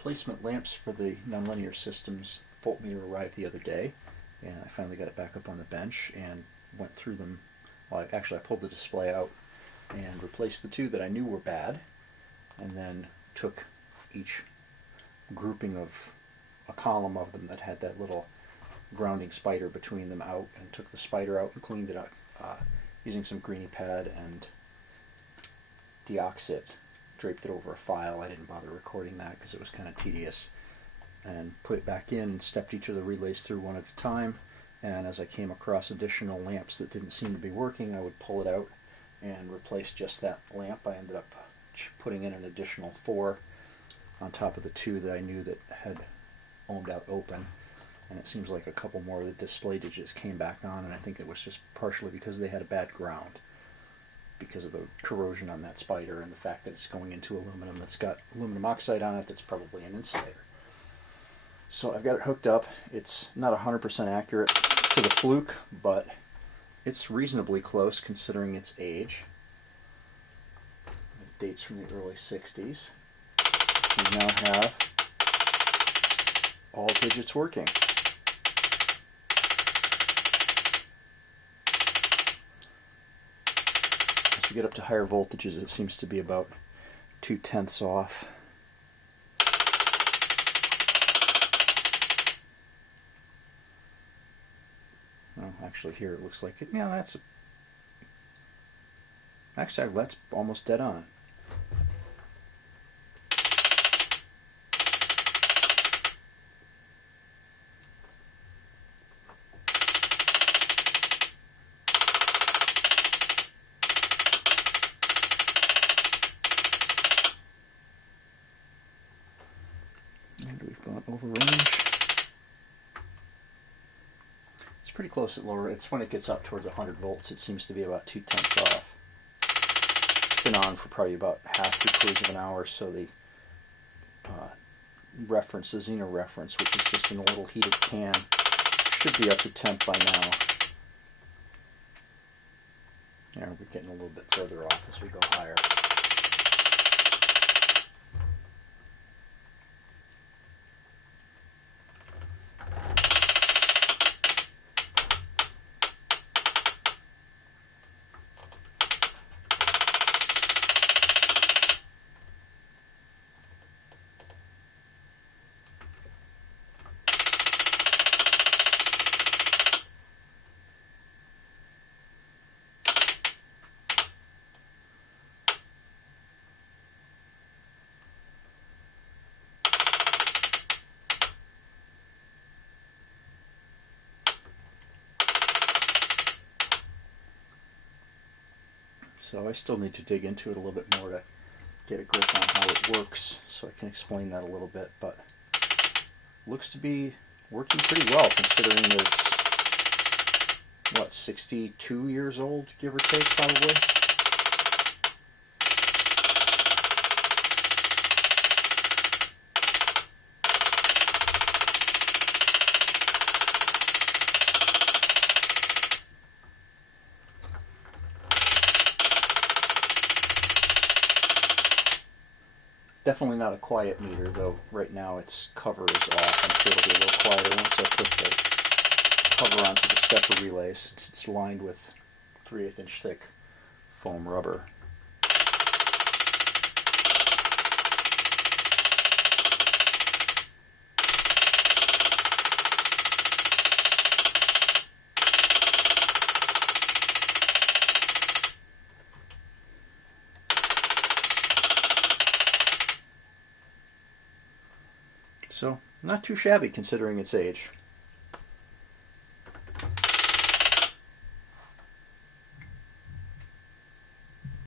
replacement lamps for the nonlinear systems voltmeter arrived the other day, and I finally got it back up on the bench and went through them. Well, actually I pulled the display out and replaced the two that I knew were bad, and then took each grouping of a column of them that had that little grounding spider between them out, and took the spider out and cleaned it up using some greenie pad and deoxit. Draped it over a file. I didn't bother recording that because it was kind of tedious. And put it back in and stepped each of the relays through one at a time. And as I came across additional lamps that didn't seem to be working, I would pull it out and replace just that lamp. I ended up putting in an additional 4 on top of the 2 that I knew that had ohmed out open. And it seems like a couple more of the display digits came back on, and I think it was just partially because they had a bad ground, because of the corrosion on that spider and the fact that it's going into aluminum that's got aluminum oxide on it that's probably an insulator. So I've got it hooked up. It's not 100% accurate to the fluke, but it's reasonably close considering its age. It dates from the early 60s. We now have all digits working. As we get up to higher voltages, it seems to be about 0.2 off. Well, actually here it looks like it. Yeah, actually that's almost dead on. And we've gone over range. It's pretty close at lower. It's when it gets up towards 100 volts, it seems to be about 0.2 off. It's been on for probably about half, 3/4 of an hour, so the reference, the Xeno reference, which is just in a little heated can, should be up to temp by now. Yeah, we're getting a little bit further off as we go higher. So I still need to dig into it a little bit more to get a grip on how it works, so I can explain that a little bit, but looks to be working pretty well considering that it's, what, 62 years old, give or take, probably? Definitely not a quiet meter, though right now its cover is off. I'm sure it'll be a little quieter once I put the cover onto the stepper relay, since it's lined with 3/8 inch thick foam rubber. So, not too shabby considering its age.